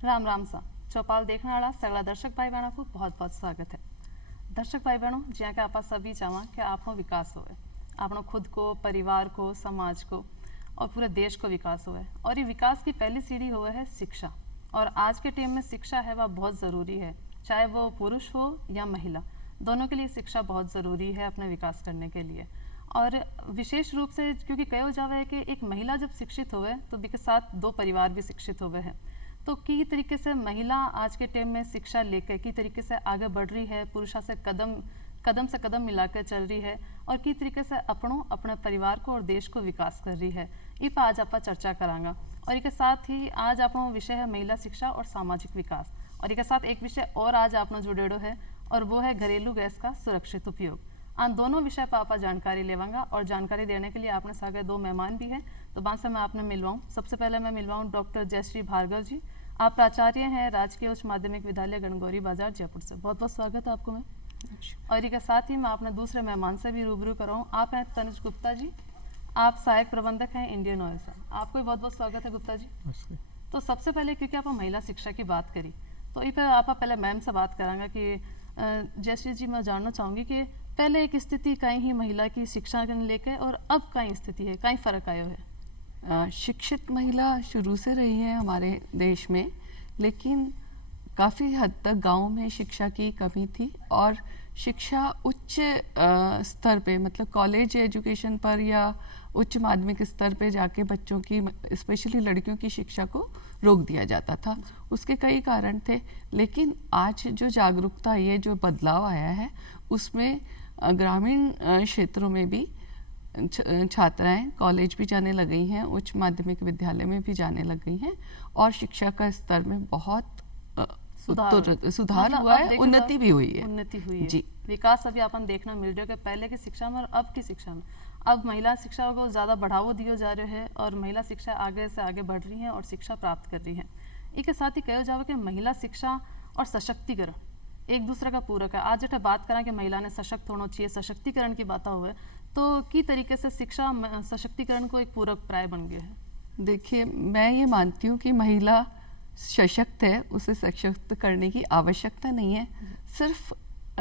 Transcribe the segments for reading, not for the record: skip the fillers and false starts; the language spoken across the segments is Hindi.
राम राम सा चौपाल देखने वाला सगला दर्शक भाई बहनों को बहुत बहुत स्वागत है। दर्शक भाई बहनों, ज्यां के आप सभी चाहवा कि आपनो विकास होवे, आपनो खुद को, परिवार को, समाज को और पूरे देश को विकास होवे। और ये विकास की पहली सीढ़ी हुआ है शिक्षा। और आज के टाइम में शिक्षा है वह बहुत ज़रूरी है, चाहे वो पुरुष हो या महिला, दोनों के लिए शिक्षा बहुत ज़रूरी है अपने विकास करने के लिए। और विशेष रूप से क्योंकि कहो जावे है कि एक महिला जब शिक्षित होवे तो के साथ दो परिवार भी शिक्षित होवे हैं। तो की तरीके से महिला आज के टाइम में शिक्षा लेकर की तरीके से आगे बढ़ रही है, पुरुषों से कदम से कदम मिलाकर चल रही है और की तरीके से अपने परिवार को और देश को विकास कर रही है। ये पर आज आप चर्चा करांगा। और इसके साथ ही आज अपनो विषय है महिला शिक्षा और सामाजिक विकास। और इसके साथ एक विषय और आज आपनो जुड़ेड़ो है और वो है घरेलू गैस का सुरक्षित उपयोग। आन दोनों विषय पर आप जानकारी लेवांगा और जानकारी देने के लिए आपने साथ दो मेहमान भी हैं। तो बाद से मैं आपने मिलवाऊँ। सबसे पहले मैं मिलवाऊँ डॉक्टर जयश्री भार्गव जी। आप प्राचार्य हैं राजकीय उच्च माध्यमिक विद्यालय गणगौरी बाजार जयपुर से। बहुत बहुत स्वागत है आपको मैं। और इसके साथ ही मैं अपने दूसरे मेहमान से भी रूबरू कराऊँ। आप हैं तनुज गुप्ता जी, आप सहायक प्रबंधक हैं इंडियन ऑयल से। आपको भी बहुत बहुत स्वागत है गुप्ता जी। तो सबसे पहले क्योंकि आप महिला शिक्षा की बात करी तो ये पर आप पहले मैम से बात करांगा कि जयश्री जी मैं जानना चाहूँगी कि पहले एक स्थिति कहीं ही महिला की शिक्षा को लेकर और अब कहीं स्थिति है, कहीं फ़र्क आयो है? शिक्षित महिला शुरू से रही है हमारे देश में, लेकिन काफ़ी हद तक गांव में शिक्षा की कमी थी और शिक्षा उच्च स्तर पे मतलब कॉलेज एजुकेशन पर या उच्च माध्यमिक स्तर पे जाके बच्चों की स्पेशली लड़कियों की शिक्षा को रोक दिया जाता था। उसके कई कारण थे, लेकिन आज जो जागरूकता, ये जो बदलाव आया है उसमें ग्रामीण क्षेत्रों में भी छात्राएं कॉलेज भी जाने लग गई हैं, उच्च माध्यमिक विद्यालय में भी जाने लग गई हैं और शिक्षा का स्तर में बहुत सुधार हुआ है, उन्नति भी हुई है जी। विकास अभी अपन देखना मिल रहा है कि पहले की शिक्षा में और अब की शिक्षा में। अब महिला शिक्षा को ज़्यादा बढ़ावा दिया जा रहा है और महिला शिक्षा आगे से आगे बढ़ रही है और शिक्षा प्राप्त कर रही है। इसके साथ ही कहा जाए कि महिला शिक्षा और सशक्तिकरण एक दूसरे का पूरक है। आज जब बात करें कि महिला ने सशक्त होना चाहिए, सशक्तिकरण की बात हुए तो की तरीके से शिक्षा सशक्तिकरण को एक पूरक प्राय बन गया है। देखिए, मैं ये मानती हूँ कि महिला सशक्त है, उसे सशक्त करने की आवश्यकता नहीं है, सिर्फ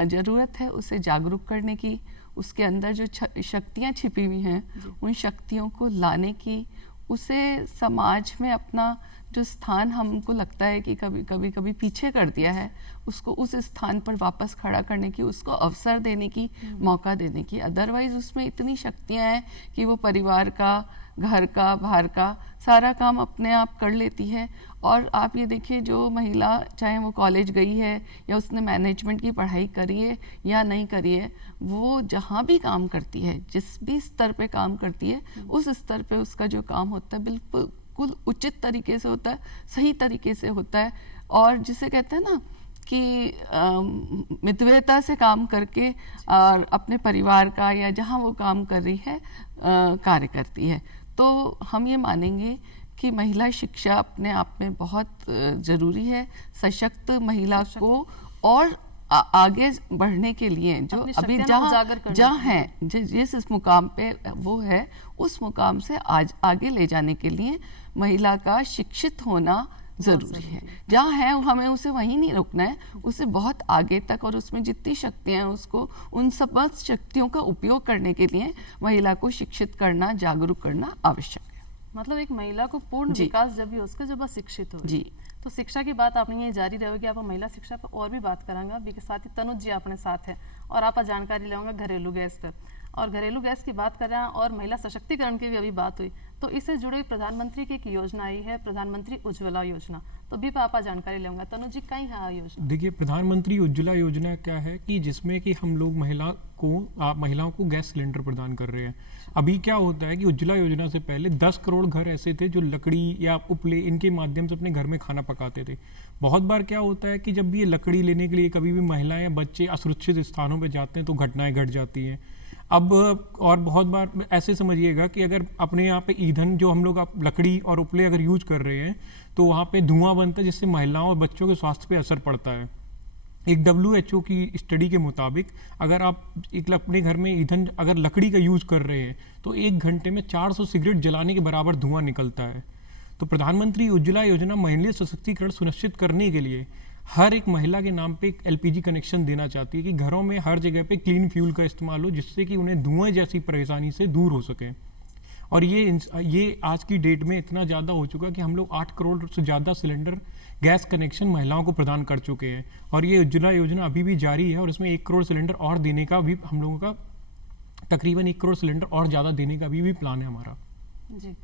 ज़रूरत है उसे जागरूक करने की, उसके अंदर जो शक्तियाँ छिपी हुई हैं उन शक्तियों को लाने की, उसे समाज में अपना जो स्थान हमको लगता है कि कभी पीछे कर दिया है उसको उस स्थान पर वापस खड़ा करने की, उसको अवसर देने की, मौका देने की। अदरवाइज उसमें इतनी शक्तियां हैं कि वो परिवार का, घर का, बाहर का सारा काम अपने आप कर लेती है। और आप ये देखिए, जो महिला चाहे वो कॉलेज गई है या उसने मैनेजमेंट की पढ़ाई करी है या नहीं करी है, वो जहाँ भी काम करती है, जिस भी स्तर पे काम करती है, उस स्तर पे उसका जो काम होता है बिल्कुल उचित तरीके से होता है, सही तरीके से होता है। और जिसे कहते हैं ना कि मितव्ययता से काम करके और अपने परिवार का या जहाँ वो काम कर रही है कार्य करती है। तो हम ये मानेंगे कि महिला शिक्षा अपने आप में बहुत ज़रूरी है। सशक्त महिला को और आगे बढ़ने के लिए जो अभी जहाँ है, जिस मुकाम पे वो है, उस मुकाम से आज आगे ले जाने के लिए महिला का शिक्षित होना ज़रूरी है। जहाँ है हमें उसे वहीं नहीं रोकना है, उसे बहुत आगे तक, और उसमें जितनी शक्तियाँ हैं उसको उन सब शक्तियों का उपयोग करने के लिए महिला को शिक्षित करना, जागरूक करना आवश्यक है। मतलब एक महिला को पूर्ण विकास जब भी उसका जब वह शिक्षित हो जी। तो शिक्षा की बात आपने ये जारी रहेगी। आप महिला शिक्षा पर और भी बात करांगा, के साथ ही तनुज जी अपने साथ है और आप जानकारी लेंगे घरेलू गैस पर। और घरेलू गैस की बात कर रहे हैं और महिला सशक्तिकरण की भी अभी बात हुई, तो इससे जुड़े प्रधानमंत्री की एक योजना आई है, प्रधानमंत्री उज्ज्वला योजना। तो भी आप जानकारी लेंगे। तनुज जी, कहीं है योजना? देखिए, प्रधानमंत्री उज्ज्वला योजना क्या है कि जिसमें कि हम लोग महिलाओं को गैस सिलेंडर प्रदान कर रहे हैं। अभी क्या होता है कि उज्ज्वला योजना से पहले 10 करोड़ घर ऐसे थे जो लकड़ी या उपले इनके माध्यम से अपने घर में खाना पकाते थे। बहुत बार क्या होता है कि जब भी ये लकड़ी लेने के लिए कभी भी महिलाएं या बच्चे असुरक्षित स्थानों पर जाते हैं तो घटनाएं घट जाती हैं। अब और बहुत बार ऐसे समझिएगा कि अगर अपने यहाँ पे ईंधन जो हम लोग लकड़ी और उपले अगर यूज कर रहे हैं तो वहाँ पे धुआं बनता है, जिससे महिलाओं और बच्चों के स्वास्थ्य पे असर पड़ता है। एक WHO की स्टडी के मुताबिक अगर आप अपने घर में ईंधन अगर लकड़ी का यूज कर रहे हैं तो 1 घंटे में 400 सिगरेट जलाने के बराबर धुआं निकलता है। तो प्रधानमंत्री उज्ज्वला योजना महिला सशक्तिकरण सुनिश्चित करने के लिए हर एक महिला के नाम पे एक एलपीजी कनेक्शन देना चाहती है कि घरों में हर जगह पे क्लीन फ्यूल का इस्तेमाल हो, जिससे कि उन्हें धुएं जैसी परेशानी से दूर हो सके। और ये आज की डेट में इतना ज़्यादा हो चुका कि हम लोग 8 करोड़ से ज़्यादा सिलेंडर गैस कनेक्शन महिलाओं को प्रदान कर चुके हैं, और ये उज्ज्वला योजना अभी भी जारी है, और इसमें 1 करोड़ सिलेंडर और देने का भी हम लोगों का तकरीबन 1 करोड़ सिलेंडर और ज़्यादा देने का भी प्लान है हमारा। जी।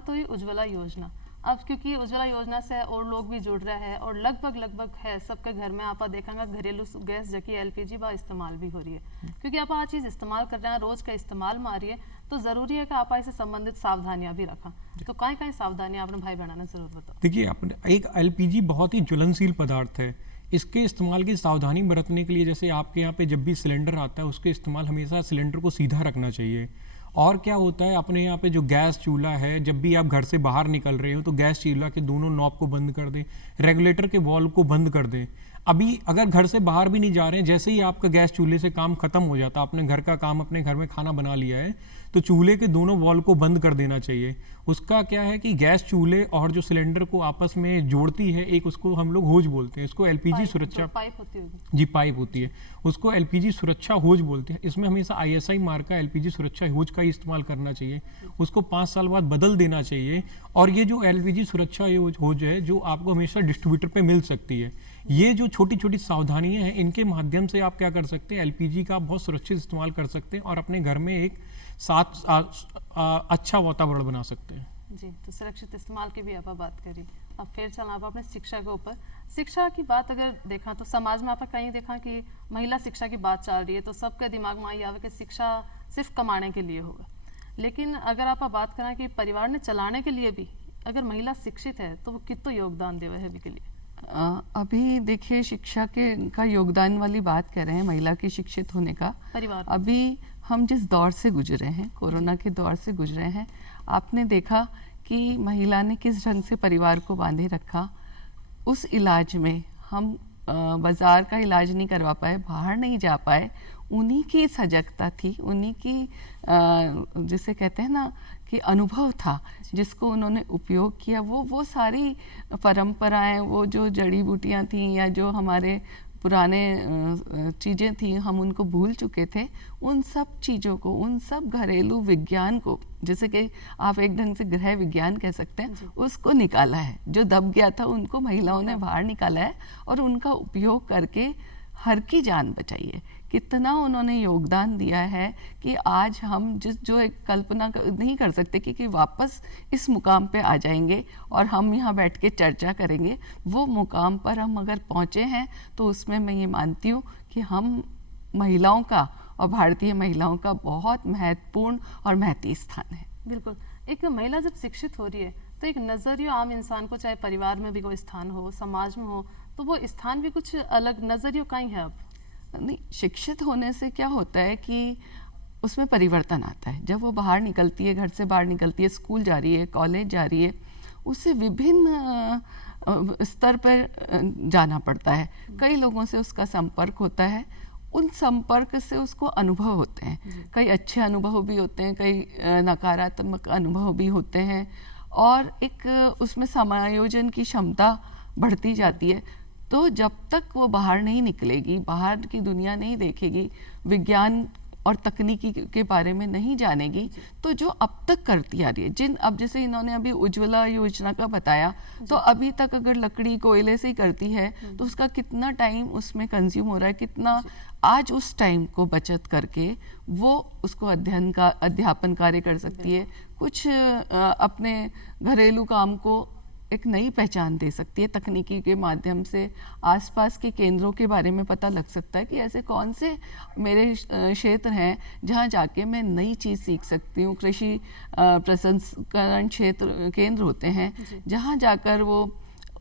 तो ये उज्ज्वला योजना, अब क्योंकि उज्ज्वला योजना से और लोग भी जुड़ रहे हैं और लगभग है सबके घर में आप देखेंगे घरेलू गैस जबकि एलपीजी बा इस्तेमाल भी हो रही है, क्योंकि आप आ चीज़ इस्तेमाल कर रहे हैं, रोज का इस्तेमाल में आ रही है, तो ज़रूरी है कि आप इससे संबंधित सावधानियां भी रखा। तो कहीं सावधानियां अपने भाई बहनों ने जरूर बताओ। देखिए, एक एलपीजी बहुत ही ज्वलनशील पदार्थ है। इसके इस्तेमाल की सावधानी बरतने के लिए, जैसे आपके यहाँ पे जब भी सिलेंडर आता है उसके इस्तेमाल हमेशा सिलेंडर को सीधा रखना चाहिए। और क्या होता है, अपने यहाँ पे जो गैस चूल्हा है, जब भी आप घर से बाहर निकल रहे हो तो गैस चूल्हा के दोनों नॉब को बंद कर दें, रेगुलेटर के वॉल्व को बंद कर दें। अभी अगर घर से बाहर भी नहीं जा रहे हैं, जैसे ही आपका गैस चूल्हे से काम खत्म हो जाता, आपने घर का काम, अपने घर में खाना बना लिया है, तो चूल्हे के दोनों वॉल्व को बंद कर देना चाहिए। उसका क्या है कि गैस चूल्हे और जो सिलेंडर को आपस में जोड़ती है, एक उसको हम लोग होज बोलते हैं, इसको एलपीजी सुरक्षा पाइप होती होगी जी, पाइप होती है, उसको एलपीजी सुरक्षा होज बोलते हैं। इसमें हमेशा आईएसआई मार्क का एलपीजी सुरक्षा होज का ही इस्तेमाल करना चाहिए, उसको 5 साल बाद बदल देना चाहिए। और ये जो एलपीजी सुरक्षा होज है, जो आपको हमेशा डिस्ट्रीब्यूटर पे मिल सकती है, ये जो छोटी छोटी सावधानियां हैं, इनके माध्यम से आप क्या कर सकते हैं, एलपीजी का बहुत सुरक्षित इस्तेमाल कर सकते हैं और अपने घर में एक अच्छा वातावरण बना सकते हैं। जी, तो सुरक्षित इस्तेमाल की भी आप बात करी। अब फिर चलना आप अपने शिक्षा के ऊपर। शिक्षा की बात अगर देखा तो समाज में आप कहीं देखा कि महिला शिक्षा की बात चल रही है, तो सबके दिमाग में आई आवे कि शिक्षा सिर्फ कमाने के लिए होगा, लेकिन अगर आप बात करें कि परिवार ने चलाने के लिए भी अगर महिला शिक्षित है तो वो कितना योगदान देवे है के लिए। अभी देखिए, शिक्षा का योगदान वाली बात कर रहे हैं, महिला के शिक्षित होने का। परिवार अभी हम जिस दौर से गुजरे हैं, कोरोना के दौर से गुजरे हैं, आपने देखा कि महिला ने किस ढंग से परिवार को बांधे रखा। उस इलाज में हम बाजार का इलाज नहीं करवा पाए, बाहर नहीं जा पाए, उन्हीं की सजगता थी, उन्हीं की जिसे कहते हैं ना कि अनुभव था, जिसको उन्होंने उपयोग किया। वो सारी परंपराएं, वो जो जड़ी बूटियां थी या जो हमारे पुराने चीज़ें थी, हम उनको भूल चुके थे। उन सब चीज़ों को, उन सब घरेलू विज्ञान को, जैसे कि आप एक ढंग से गृह विज्ञान कह सकते हैं, उसको निकाला है। जो दब गया था उनको महिलाओं ने बाहर निकाला है और उनका उपयोग करके हर की जान बचाई है। कितना उन्होंने योगदान दिया है कि आज हम जो एक कल्पना नहीं कर सकते कि वापस इस मुकाम पे आ जाएंगे और हम यहाँ बैठ के चर्चा करेंगे। वो मुकाम पर हम अगर पहुँचे हैं तो उसमें मैं ये मानती हूँ कि हम महिलाओं का और भारतीय महिलाओं का बहुत महत्वपूर्ण और महती स्थान है। बिल्कुल, एक महिला जब शिक्षित हो रही है तो एक नज़रिया आम इंसान को, चाहे परिवार में भी कोई स्थान हो, समाज में हो, तो वो स्थान भी कुछ अलग नज़रिया का ही है। अब नहीं, शिक्षित होने से क्या होता है कि उसमें परिवर्तन आता है। जब वो बाहर निकलती है, घर से बाहर निकलती है, स्कूल जा रही है, कॉलेज जा रही है, उससे विभिन्न स्तर पर जाना पड़ता है। कई लोगों से उसका संपर्क होता है, उन संपर्क से उसको अनुभव होते हैं। कई अच्छे अनुभव भी होते हैं, कई नकारात्मक अनुभव भी होते हैं, और एक उसमें समायोजन की क्षमता बढ़ती जाती है। तो जब तक वो बाहर नहीं निकलेगी, बाहर की दुनिया नहीं देखेगी, विज्ञान और तकनीकी के बारे में नहीं जानेगी, तो जो अब तक करती आ रही है, अब जैसे इन्होंने अभी उज्ज्वला योजना का बताया, तो अभी तक अगर लकड़ी कोयले से ही करती है तो उसका कितना टाइम उसमें कंज्यूम हो रहा है, कितना आज उस टाइम को बचत करके वो उसको अध्यापन कार्य कर सकती है, कुछ अपने घरेलू काम को एक नई पहचान दे सकती है। तकनीकी के माध्यम से आसपास के केंद्रों के बारे में पता लग सकता है कि ऐसे कौन से मेरे क्षेत्र हैं जहां जाके मैं नई चीज़ सीख सकती हूँ। कृषि प्रसंस्करण क्षेत्र केंद्र होते हैं जहां जाकर वो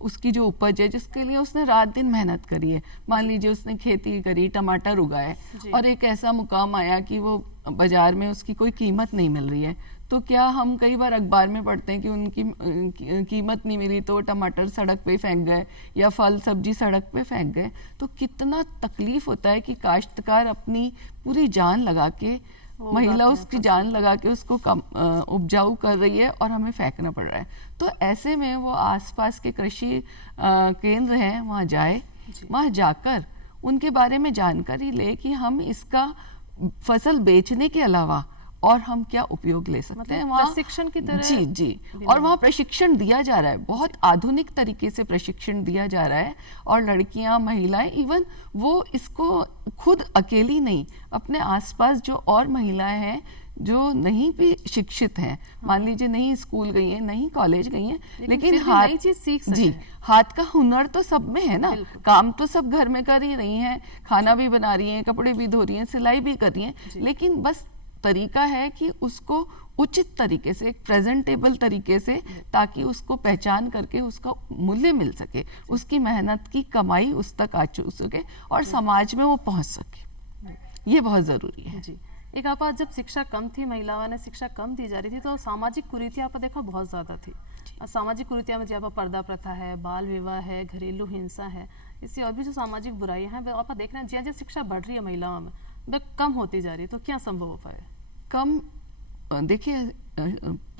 उसकी जो उपज है, जिसके लिए उसने रात दिन मेहनत करी है, मान लीजिए उसने खेती करी, टमाटर उगाए, और एक ऐसा मुकाम आया कि वो बाजार में उसकी कोई कीमत नहीं मिल रही है, तो क्या हम कई बार अखबार में पढ़ते हैं कि उनकी कीमत नहीं मिली तो टमाटर सड़क पे फेंक गए या फल सब्जी सड़क पे फेंक गए। तो कितना तकलीफ होता है कि काश्तकार अपनी पूरी जान लगा के वो महिला उगाते हैं उसकी फसल। जान लगा के उसको उपजाऊ कर रही है और हमें फेंकना पड़ रहा है। तो ऐसे में वो आसपास के कृषि केंद्र हैं, वहाँ जाए, जी। वहाँ जाकर उनके बारे में जानकारी ले कि हम इसका फसल बेचने के अलावा और हम क्या उपयोग ले सकते मतलब हैं। वहाँ प्रशिक्षण की तरह जी जी, बिना- और वहाँ प्रशिक्षण दिया जा रहा है, बहुत आधुनिक तरीके से प्रशिक्षण दिया जा रहा है। और लड़कियां, महिलाएं, इवन वो इसको खुद अकेली नहीं, अपने आसपास जो और महिलाएं हैं जो नहीं भी शिक्षित हैं, मान लीजिए नहीं स्कूल गई हैं, नहीं कॉलेज गई हैं, लेकिन फिर भी नई चीज सीख सके जी, हैं। हाथ का हुनर तो सब में है ना, बिल्कुल। काम तो सब घर में कर ही रही हैं, खाना भी बना रही हैं, कपड़े भी धो रही हैं, सिलाई भी कर रही हैं, लेकिन बस तरीका है कि उसको उचित तरीके से, एक प्रेजेंटेबल तरीके से, ताकि उसको पहचान करके उसका मूल्य मिल सके, उसकी मेहनत की कमाई उस तक आ सके और समाज में वो पहुंच सके। ये बहुत ज़रूरी है। जी, एक आप जब शिक्षा कम थी, महिलाओं ने शिक्षा कम दी जा रही थी, तो सामाजिक कुरीतियां आप देखा बहुत ज़्यादा थी। सामाजिक कुरीतियां में जहाँ पर्दा प्रथा है, बाल विवाह है, घरेलू हिंसा है, इससे और भी जो सामाजिक बुराइयां हैं, आप देख रहे हैं जहाँ जहाँ शिक्षा बढ़ रही है महिलाओं में, वह कम होती जा रही है। तो क्या संभव हो पाए? कम, देखिए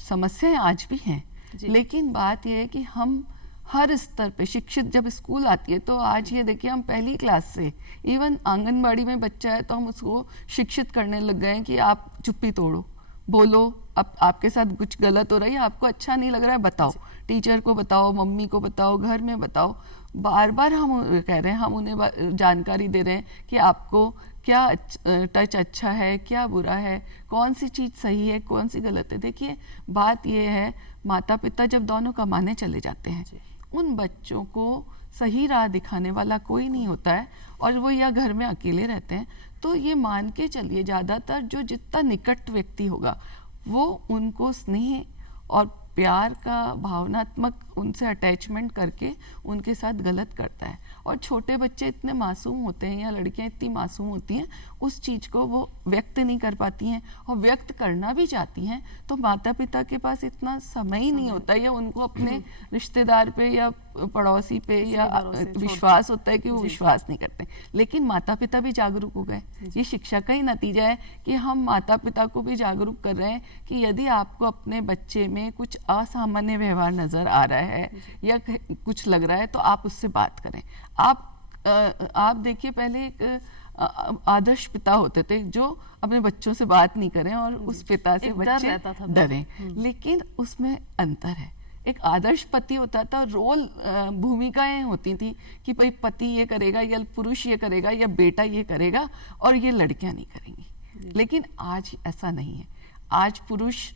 समस्याएं आज भी हैं, लेकिन बात यह है कि हम हर स्तर पे शिक्षित, जब स्कूल आती है तो आज ये देखिए हम पहली क्लास से, इवन आंगनबाड़ी में बच्चा है तो हम उसको शिक्षित करने लग गए हैं कि आप चुप्पी तोड़ो, बोलो, अब आपके साथ कुछ गलत हो रहा है, आपको अच्छा नहीं लग रहा है, बताओ, टीचर को बताओ, मम्मी को बताओ, घर में बताओ। बार बार हम कह रहे हैं, हम उन्हें जानकारी दे रहे हैं कि आपको क्या टच अच्छा है, क्या बुरा है, कौन सी चीज़ सही है, कौन सी गलत है। देखिए बात यह है, माता पिता जब दोनों कमाने चले जाते हैं, उन बच्चों को सही राह दिखाने वाला कोई नहीं होता है और वो या घर में अकेले रहते हैं, तो ये मान के चलिए ज़्यादातर जो जितना निकट व्यक्ति होगा वो उनको स्नेह और प्यार का भावनात्मक उनसे अटैचमेंट करके उनके साथ गलत करता है। और छोटे बच्चे इतने मासूम होते हैं या लड़कियां इतनी मासूम होती हैं, उस चीज़ को वो व्यक्त नहीं कर पाती हैं, और व्यक्त करना भी चाहती हैं तो माता पिता के पास इतना समय ही नहीं होता, या उनको अपने रिश्तेदार पे या पड़ोसी पे या विश्वास होता है कि वो विश्वास नहीं करते। लेकिन माता पिता भी जागरूक हो गए, ये शिक्षा का ही नतीजा है कि हम माता पिता को भी जागरूक कर रहे हैं कि यदि आपको अपने बच्चे में कुछ असामान्य व्यवहार नजर आ रहा है या कुछ लग रहा है तो आप उससे बात करें। आप देखिए, पहले एक आदर्श पिता होते थे जो अपने बच्चों से बात नहीं करें और उस पिता से बच्चे डरें, लेकिन उसमें अंतर है। एक आदर्श पति होता था, रोल भूमिकाएं होती थी कि भाई पति ये करेगा या पुरुष ये करेगा या बेटा ये करेगा और ये लड़कियां नहीं करेंगी। लेकिन आज ऐसा नहीं है। आज पुरुष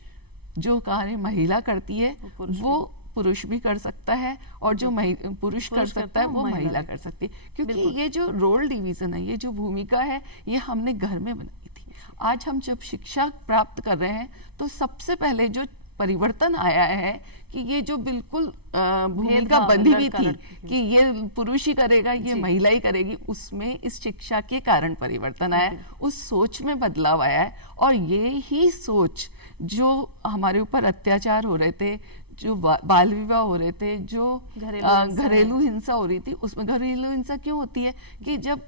जो कार्य महिला करती है वो पुरुष भी कर सकता है, और जो पुरुष कर सकता है वो महिला कर सकती है, क्योंकि ये जो रोल डिवीजन है, ये जो भूमिका है, ये हमने घर में बनाई थी। आज हम जब शिक्षा प्राप्त कर रहे हैं तो सबसे पहले जो परिवर्तन आया है कि ये जो बिल्कुल भूमिका बंधी हुई थी कि ये पुरुष ही करेगा, ये महिला ही करेगी, उसमें इस शिक्षा के कारण परिवर्तन आया है, उस सोच में बदलाव आया है। और ये ही सोच जो हमारे ऊपर अत्याचार हो रहे थे, जो बाल विवाह हो रहे थे, जो घरेलू हिंसा हो रही थी, उसमें घरेलू हिंसा क्यों होती है कि जब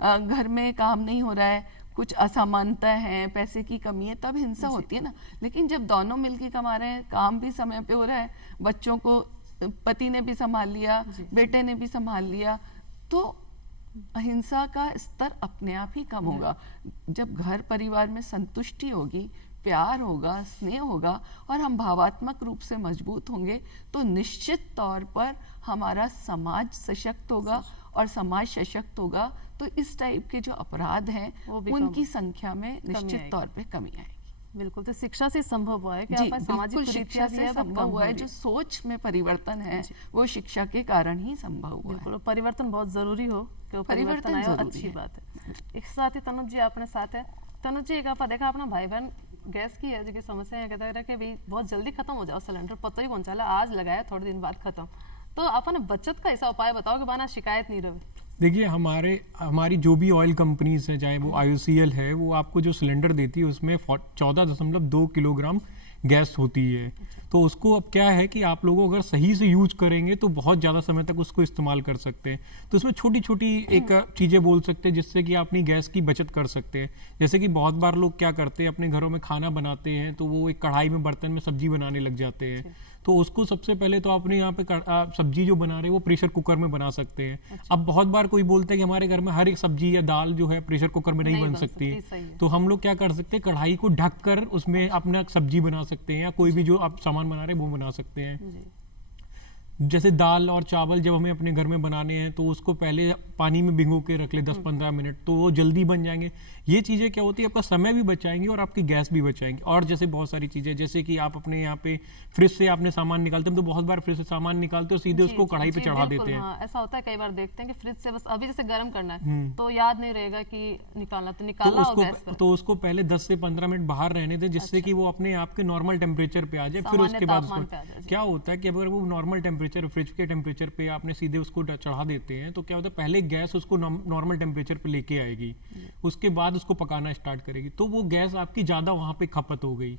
घर में काम नहीं हो रहा है, कुछ असमानता है, पैसे की कमी है, तब हिंसा होती है ना। लेकिन जब दोनों मिलकर कमा रहे हैं, काम भी समय पे हो रहा है, बच्चों को पति ने भी संभाल लिया, बेटे ने भी संभाल लिया, तो हिंसा का स्तर अपने आप ही कम होगा। जब घर परिवार में संतुष्टि होगी, प्यार होगा, स्नेह होगा और हम भावात्मक रूप से मजबूत होंगे, तो निश्चित तौर पर हमारा समाज सशक्त होगा, और समाज सशक्त होगा तो इस टाइप के जो अपराध हैं उनकी संख्या में निश्चित तौर पे कमी आएगी। बिल्कुल, तो शिक्षा से संभव हुआ है कि आप सामाजिक शिक्षा से संभव हुआ है। जो सोच में परिवर्तन है वो शिक्षा के कारण ही संभव हुआ है। बिल्कुल, परिवर्तन बहुत जरूरी हो कि परिवर्तन आए, अच्छी बात है। एक साथ ही तनुज जी अपने साथ है। तनुज जी, एक आप देखा अपना भाई बहन गैस की है जो समस्या है, कहता है कि भाई बहुत जल्दी खत्म हो जाओ सिलेंडर, पता ही पहुंचा आज लगाया थोड़े दिन बाद खत्म, तो आपने बचत का ऐसा उपाय बताओ कि बाना शिकायत नहीं रहे। देखिए, हमारी जो भी ऑयल कंपनीज है, चाहे वो IOCL है, वो आपको जो सिलेंडर देती है उसमें 14.2 किलोग्राम गैस होती है। तो उसको अब क्या है कि आप लोगों अगर सही से यूज करेंगे तो बहुत ज़्यादा समय तक उसको इस्तेमाल कर सकते हैं। तो इसमें छोटी छोटी एक चीज़ें बोल सकते हैं जिससे कि आप अपनी गैस की बचत कर सकते हैं। जैसे कि बहुत बार लोग क्या करते हैं, अपने घरों में खाना बनाते हैं तो वो एक कढ़ाई में बर्तन में सब्जी बनाने लग जाते हैं। तो उसको सबसे पहले तो अपने यहाँ पे सब्जी जो बना रहे हैं वो प्रेशर कुकर में बना सकते हैं। अब बहुत बार कोई बोलता है कि हमारे घर में हर एक सब्जी या दाल जो है प्रेशर कुकर में नहीं बन सकती। सही है। तो हम लोग क्या कर सकते हैं, कढ़ाई को ढक कर उसमें अपना सब्जी बना सकते हैं या कोई भी जो आप सामान बना रहे हैं वो बना सकते हैं। जी। जैसे दाल और चावल जब हमें अपने घर में बनाने हैं तो उसको पहले पानी में भिगो के रख ले 10-15 मिनट, तो वो जल्दी बन जाएंगे। ये चीज़ें क्या होती है, आपका समय भी बचाएंगी और आपकी गैस भी बचाएंगी। और जैसे बहुत सारी चीज़ें, जैसे कि आप अपने यहाँ पे फ्रिज से आपने सामान निकालते हैं, तो बहुत बार फ्रिज से सामान निकालते हो सीधे उसको कढ़ाई पे चढ़ा देते हैं। हाँ, ऐसा होता है, कई बार देखते हैं कि फ्रिज से बस अभी जैसे गर्म करना है तो याद नहीं रहेगा कि निकालना, तो निकाला और गैस पर। तो उसको पहले 10 से 15 मिनट बाहर रहने दें, जिससे कि वो अपने आप के नॉर्मल टेम्परेचर पे आ जाए। फिर उसके बाद उसको क्या होता है कि अगर वो नॉर्मल टेम्परेचर, फ्रिज के टेम्परेचर पे आपने सीधे उसको चढ़ा देते हैं तो क्या होता है, पहले गैस उसको नॉर्मल टेम्परेचर पे लेके आएगी, उसके बाद उसको पकाना स्टार्ट करेगी, तो वो गैस आपकी ज़्यादा वहाँ पे खपत हो गई।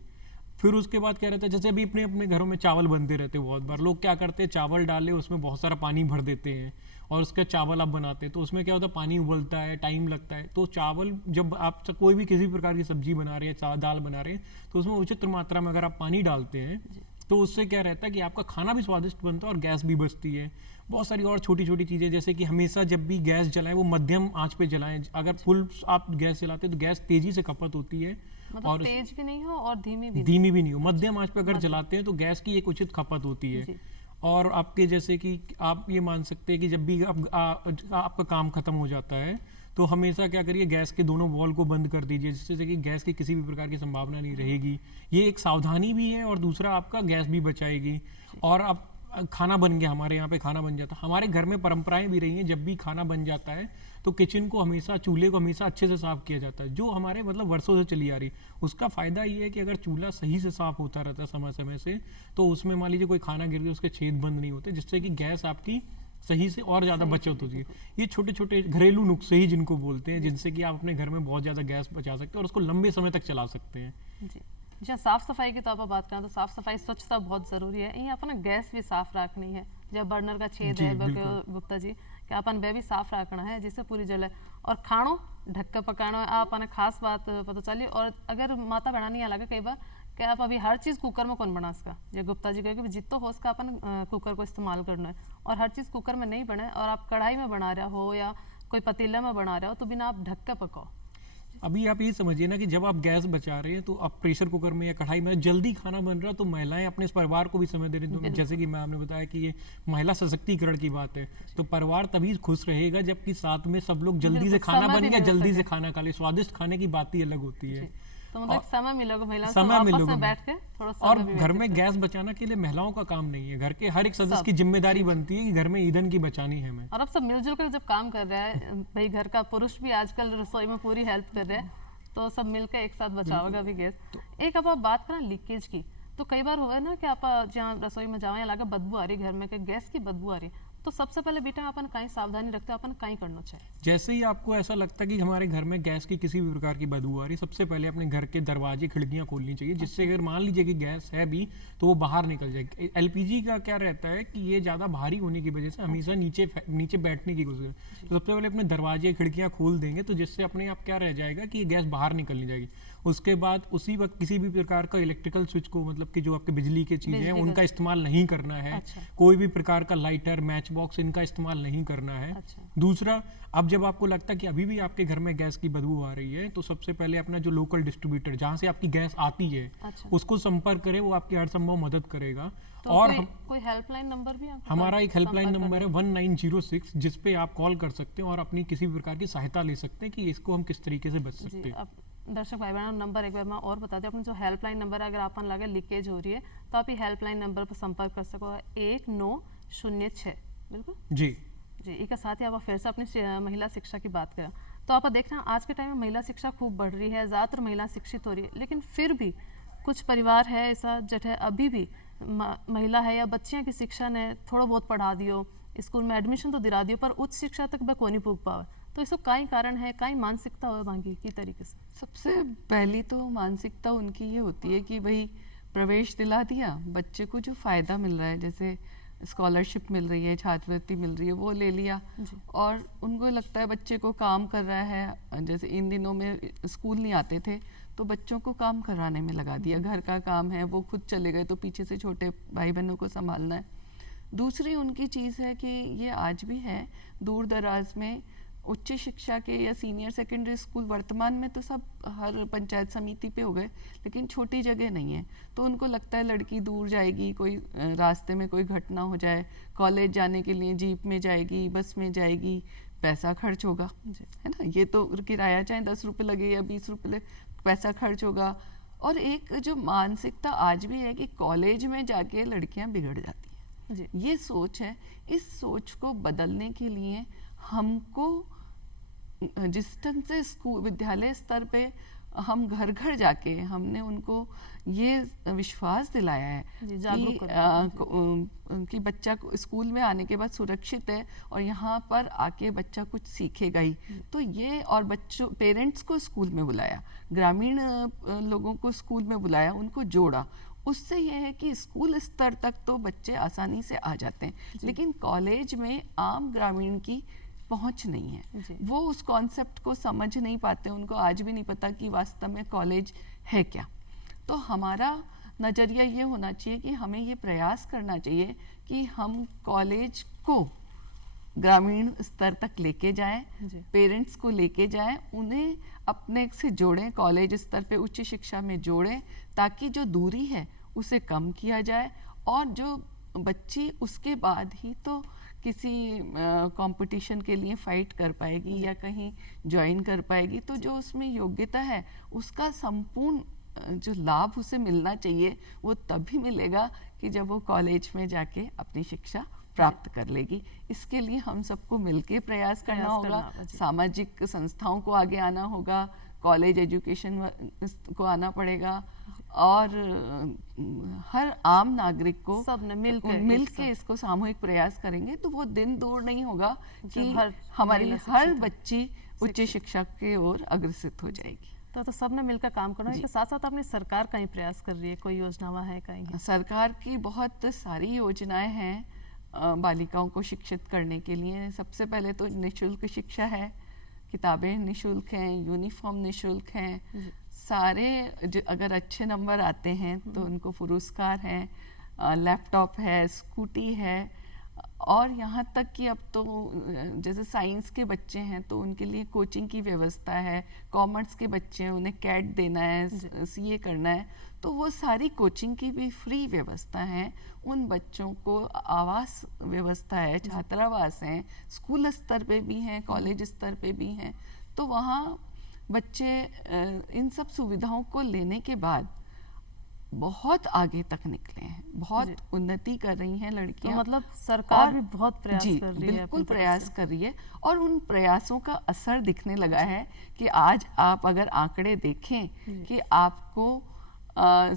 फिर उसके बाद क्या रहता है, जैसे अभी अपने अपने घरों में चावल बनते रहते हैं, बहुत बार लोग क्या करते हैं, चावल डाले उसमें बहुत सारा पानी भर देते हैं और उसका चावल आप बनाते हैं, तो उसमें क्या होता है, पानी उबलता है, टाइम लगता है। तो चावल जब आप कोई भी किसी प्रकार की सब्जी बना रहे हैं, दाल बना रहे हैं, तो उसमें उचित मात्रा में अगर आप पानी डालते हैं तो उससे क्या रहता है कि आपका खाना भी स्वादिष्ट बनता है और गैस भी बचती है। बहुत सारी और छोटी छोटी चीज़ें, जैसे कि हमेशा जब भी गैस जलाएं वो मध्यम आंच पे जलाएं। अगर फुल आप गैस जलाते हैं तो गैस तेजी से खपत होती है, मतलब और तेज भी नहीं हो और धीमी भी नहीं हो। मध्यम आंच पे अगर जलाते हैं तो गैस की एक उचित खपत होती है। और आपके जैसे कि आप ये मान सकते हैं कि जब भी आपका काम खत्म हो जाता है तो हमेशा क्या करिए, गैस के दोनों वॉल को बंद कर दीजिए, जिससे कि गैस की किसी भी प्रकार की संभावना नहीं रहेगी। ये एक सावधानी भी है और दूसरा आपका गैस भी बचाएगी। और अब खाना बन गया, हमारे यहाँ पे खाना बन जाता है, हमारे घर में परंपराएं भी रही हैं, जब भी खाना बन जाता है तो किचन को हमेशा, चूल्हे को हमेशा अच्छे से साफ किया जाता है, जो हमारे मतलब वर्षों से चली आ रही। उसका फायदा ये है कि अगर चूल्हा सही से साफ होता रहता है समय समय से, तो उसमें मान लीजिए कोई खाना गिर गया, उसके छेद बंद नहीं होते, जिससे कि गैस आपकी सही से और ज़्यादा बचत होती है। ये छोटे छोटे घरेलू नुस्खे ही जिनको बोलते हैं, जिनसे कि आप अपने घर में बहुत ज़्यादा गैस बचा सकते हैं और उसको लंबे समय तक चला सकते हैं। जी। जहाँ साफ सफाई की तो आप बात करें तो साफ सफाई, स्वच्छता बहुत ज़रूरी है। ये अपना गैस भी साफ रखनी है, जब बर्नर का छेद है गुप्ता जी, कि अपन वे भी साफ रखना है जिससे पूरी जले। और खाणो ढक कर पकाना आप खास बात पता चली। और अगर माता बना नहीं लगे कई बार कि आप अभी हर चीज़ कुकर में कौन बना सका, जो गुप्ता जी कहे कि जितना हो सका अपन कुकर को इस्तेमाल करना है। और हर चीज़ कुकर में नहीं बने और आप कढ़ाई में बना रहे हो या कोई पतीला में बना रहे हो तो बिना आप ढक कर पकाओ। अभी आप ये समझिए ना कि जब आप गैस बचा रहे हैं तो आप प्रेशर कुकर में या कढ़ाई में जल्दी खाना बन रहा है, तो महिलाएं अपने इस परिवार को भी समय दे रही हैं। जैसे कि मैं आपने बताया कि ये महिला सशक्तिकरण की बात है, तो परिवार तभी खुश रहेगा जबकि साथ में सब लोग जल्दी से खाना बन गया, जल्दी से खाना खा ले। स्वादिष्ट खाने की बात ही अलग होती है। तो मतलब समय मिलोगे महिलाओं समय आपस में बैठ के थोड़ा समय और घर में गैस बचाना के लिए महिलाओं का काम नहीं है, घर के हर एक सदस्य की जिम्मेदारी बनती है कि घर में ईंधन की बचानी है हमें। और अब सब मिलजुल कर जब काम कर रहा है भाई, घर का पुरुष भी आजकल रसोई में पूरी हेल्प कर रहे हैं, तो सब मिलकर एक साथ बचाओगे अभी गैस। एक अब आप बात करें लीकेज की, तो कई बार हुआ है ना कि आप जहाँ रसोई में जाओ या लगा बदबू आ रही घर में, कि गैस की बदबू आ रही, तो सबसे पहले बेटा अपन कहीं सावधानी रखते हैं, अपन कहीं करना चाहिए। जैसे ही आपको ऐसा लगता है कि हमारे घर में गैस की किसी भी प्रकार की बदबू आ रही, सबसे पहले अपने घर के दरवाजे खिड़कियां खोलनी चाहिए, जिससे अगर मान लीजिए कि गैस है भी तो वो बाहर निकल जाएगी। एलपीजी का क्या रहता है कि ये ज़्यादा भारी होने की वजह से हमेशा नीचे बैठने की कोशिश करें। तो सबसे पहले अपने दरवाजे खिड़कियां खोल देंगे तो जिससे अपने आप क्या रह जाएगा कि ये गैस बाहर निकलनी जाएगी। उसके बाद उसी वक्त किसी भी प्रकार का इलेक्ट्रिकल स्विच को, मतलब कि जो आपके बिजली के चीज़ें हैं उनका इस्तेमाल नहीं करना है। कोई भी प्रकार का लाइटर, मैच बॉक्स, इनका इस्तेमाल नहीं करना है। दूसरा, अब जब आपको लगता है कि अभी भी आपके घर में गैस की बदबू आ रही है, तो सबसे पहले अपना जो लोकल डिस्ट्रीब्यूटर जहाँ से आपकी गैस आती है उसको संपर्क करें, वो आपकी हर संभव मदद करेगा। तो और कोई हेल्पलाइन नंबर भी हमारा एक हेल्पलाइन नंबर है 1906, जिस पे आप कॉल कर सकते हैं और अपनी किसी भी प्रकार की सहायता ले सकते हैं कि इसको हम किस तरीके से बच सकते हैं। दर्शक भाई बहनों, नंबर एक बार मैं और बता दें, अपने जो हेल्पलाइन नंबर है, अगर आपन लगे लीकेज हो रही है तो आप ये हेल्पलाइन नंबर पर संपर्क कर सको, 1906। बिल्कुल जी। एक साथ ही आप फिर से अपनी महिला शिक्षा की बात करें तो आप देख रहे हैं आज के टाइम में महिला शिक्षा खूब बढ़ रही है, ज़्यादातर महिला शिक्षित हो रही है, लेकिन फिर भी कुछ परिवार है ऐसा जठे अभी भी महिला है या बच्चियां की शिक्षा ने थोड़ा बहुत पढ़ा दियो, स्कूल में एडमिशन तो दिला दियो, पर उच्च शिक्षा तक वह कोई नहीं पूग पावे। तो इसको कई कारण है, कई मानसिकता हो भांगी की तरीके से। सबसे पहली तो मानसिकता उनकी ये होती है कि भाई प्रवेश दिला दिया, बच्चे को जो फ़ायदा मिल रहा है, जैसे स्कॉलरशिप मिल रही है, छात्रवृत्ति मिल रही है, वो ले लिया और उनको लगता है बच्चे को काम कर रहा है। जैसे इन दिनों में स्कूल नहीं आते थे तो बच्चों को काम कराने में लगा दिया, घर का काम है, वो खुद चले गए तो पीछे से छोटे भाई बहनों को संभालना है। दूसरी उनकी चीज़ है कि ये आज भी है दूर दराज में उच्च शिक्षा के या सीनियर सेकेंडरी स्कूल, वर्तमान में तो सब हर पंचायत समिति पे हो गए, लेकिन छोटी जगह नहीं है, तो उनको लगता है लड़की दूर जाएगी, कोई रास्ते में कोई घटना हो जाए, कॉलेज जाने के लिए जीप में जाएगी, बस में जाएगी, पैसा खर्च होगा, है ना, ये तो किराया चाहे 10 रुपये लगे या 20 रुपये, पैसा खर्च होगा। और एक जो मानसिकता आज भी है कि कॉलेज में जाके लड़कियां बिगड़ जाती हैं, ये सोच है। इस सोच को बदलने के लिए हमको जिस ढंग से स्कूल विद्यालय स्तर पे हम घर घर जाके हमने उनको ये विश्वास दिलाया है कि बच्चा स्कूल में आने के बाद सुरक्षित है और यहाँ पर आके बच्चा कुछ सीखेगा ही, तो ये, और बच्चों पेरेंट्स को स्कूल में बुलाया, ग्रामीण लोगों को स्कूल में बुलाया, उनको जोड़ा, उससे यह है कि स्कूल स्तर तक तो बच्चे आसानी से आ जाते हैं, लेकिन कॉलेज में आम ग्रामीण की पहुंच नहीं है, वो उस कॉन्सेप्ट को समझ नहीं पाते, उनको आज भी नहीं पता कि वास्तव में कॉलेज है क्या। तो हमारा नज़रिया ये होना चाहिए कि हमें ये प्रयास करना चाहिए कि हम कॉलेज को ग्रामीण स्तर तक लेके जाएं, पेरेंट्स को लेके जाएं, उन्हें अपने से जोड़ें, कॉलेज स्तर पे उच्च शिक्षा में जोड़ें, ताकि जो दूरी है उसे कम किया जाए और जो बच्ची उसके बाद ही तो किसी कंपटीशन के लिए फाइट कर पाएगी या कहीं ज्वाइन कर पाएगी, तो जो उसमें योग्यता है उसका संपूर्ण जो लाभ उसे मिलना चाहिए वो तभी मिलेगा कि जब वो कॉलेज में जाके अपनी शिक्षा प्राप्त कर लेगी। इसके लिए हम सबको मिलके प्रयास करना होगा, सामाजिक संस्थाओं को आगे आना होगा, कॉलेज एजुकेशन को आना पड़ेगा और हर आम नागरिक को सबने मिलके इसको सामूहिक प्रयास करेंगे तो वो दिन दूर नहीं होगा कि हमारी हर बच्ची उच्च शिक्षा की ओर अग्रसित हो जाएगी। तो सबने मिलकर काम करना है। साथ साथ अपनी सरकार कहीं प्रयास कर रही है, कोई योजना है कहीं? सरकार की बहुत सारी योजनाएं हैं बालिकाओं को शिक्षित करने के लिए। सबसे पहले तो निःशुल्क शिक्षा है, किताबें निःशुल्क हैं, यूनिफॉर्म निःशुल्क हैं, सारे अगर अच्छे नंबर आते हैं तो उनको पुरस्कार है, लैपटॉप है, स्कूटी है, और यहाँ तक कि अब तो जैसे साइंस के बच्चे हैं तो उनके लिए कोचिंग की व्यवस्था है, कॉमर्स के बच्चे हैं उन्हें कैट देना है, सीए करना है, तो वो सारी कोचिंग की भी फ्री व्यवस्था है। उन बच्चों को आवास व्यवस्था है, छात्रावास हैं, स्कूल स्तर पे भी हैं, कॉलेज स्तर पे भी हैं, तो वहाँ बच्चे इन सब सुविधाओं को लेने के बाद बहुत आगे तक निकले हैं, बहुत उन्नति कर रही हैं लड़कियां। तो मतलब सरकार भी बहुत प्रयास कर रही है, बिल्कुल प्रयास कर रही है और उन प्रयासों का असर दिखने लगा है कि आज आप अगर आंकड़े देखें कि आपको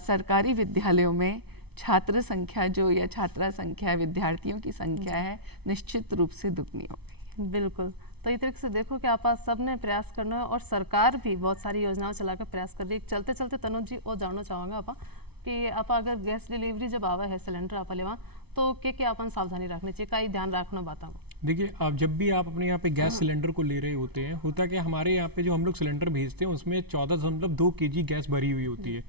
सरकारी विद्यालयों में छात्र संख्या जो या छात्रा संख्या विद्यार्थियों की संख्या है निश्चित रूप से दुगनी हो गई। बिल्कुल, तो इस तरीके से देखो कि आप सबने प्रयास करना है और सरकार भी बहुत सारी योजनाएं चलाकर प्रयास कर रही है। चलते चलते तनुज जी और जानना चाहूँगा आप कि आप अगर गैस डिलीवरी जब आवा है सिलेंडर आप लेवा तो क्या अपन सावधानी रखनी चाहिए, का ध्यान रखना बताओ? देखिए, आप जब भी आप अपने यहाँ पे गैस सिलेंडर को ले रहे होते हैं, होता कि हमारे यहाँ पे जो हम लोग सिलेंडर भेजते हैं उसमें 14.2 kg गैस भरी हुई होती है,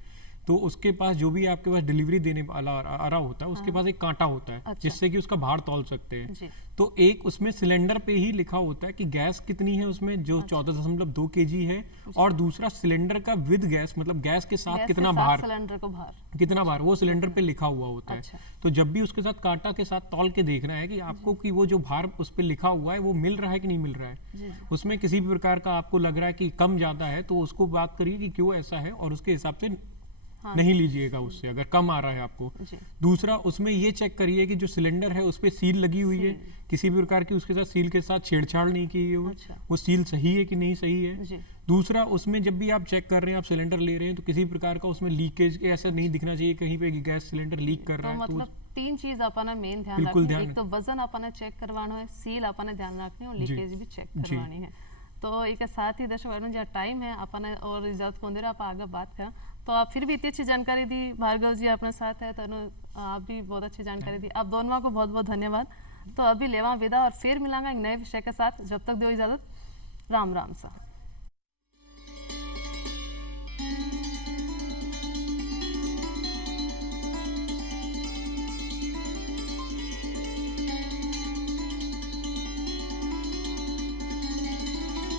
तो उसके पास जो भी आपके पास डिलीवरी देने वाला आ रहा होता है उसके पास एक कांटा होता है। अच्छा। जिससे कि उसका भार तौल सकते हैं। तो एक उसमें सिलेंडर पे ही लिखा होता है कि गैस कितनी है उसमें, जो 14.2 kg है, और दूसरा सिलेंडर का विद गैस मतलब गैस के साथ कितना भार, सिलेंडर को भार कितना भार वो सिलेंडर पे लिखा हुआ होता है। तो जब भी उसके साथ कांटा के साथ तौल के देखना है कि आपको कि वो जो भार उस पर लिखा हुआ है वो मिल रहा है कि नहीं मिल रहा है, उसमें किसी भी प्रकार का आपको लग रहा है कि कम ज्यादा है तो उसको बात करिए कि क्यों ऐसा है और उसके हिसाब से नहीं लीजिएगा उससे, अगर कम आ रहा है आपको। दूसरा, उसमें ये चेक करिए कि जो सिलेंडर है उस पे सील लगी हुई है, किसी भी प्रकार की उसके साथ सील के साथ छेड़छाड़ नहीं की है, वो सील सही है कि नहीं सही है। दूसरा, उसमें जब भी आप चेक कर रहे हैं, आप सिलेंडर ले रहे हैं, तो किसी प्रकार का उसमें लीकेज ऐसा नहीं दिखना चाहिए कहीं पे गैस सिलेंडर लीक कर रहा है। मतलब 3 चीज अपना मेन ध्यान रखनी है, एक तो वजन अपना चेक करवाना है, सील अपना ध्यान रखनी है और लीकेज भी चेक करवानी है। तो एक साथ ही दर्शक जो टाइम है अपन और इजाजत को आप आगे बात करें तो आप फिर भी इतनी अच्छी जानकारी दी। भार्गव जी अपने साथ है, तनु आप भी बहुत अच्छी जानकारी दी। आप दोनों को बहुत बहुत धन्यवाद। तो अभी लेवा विदा और फिर मिलांगा एक नए विषय के साथ। जब तक दो इजाजत, राम राम सा।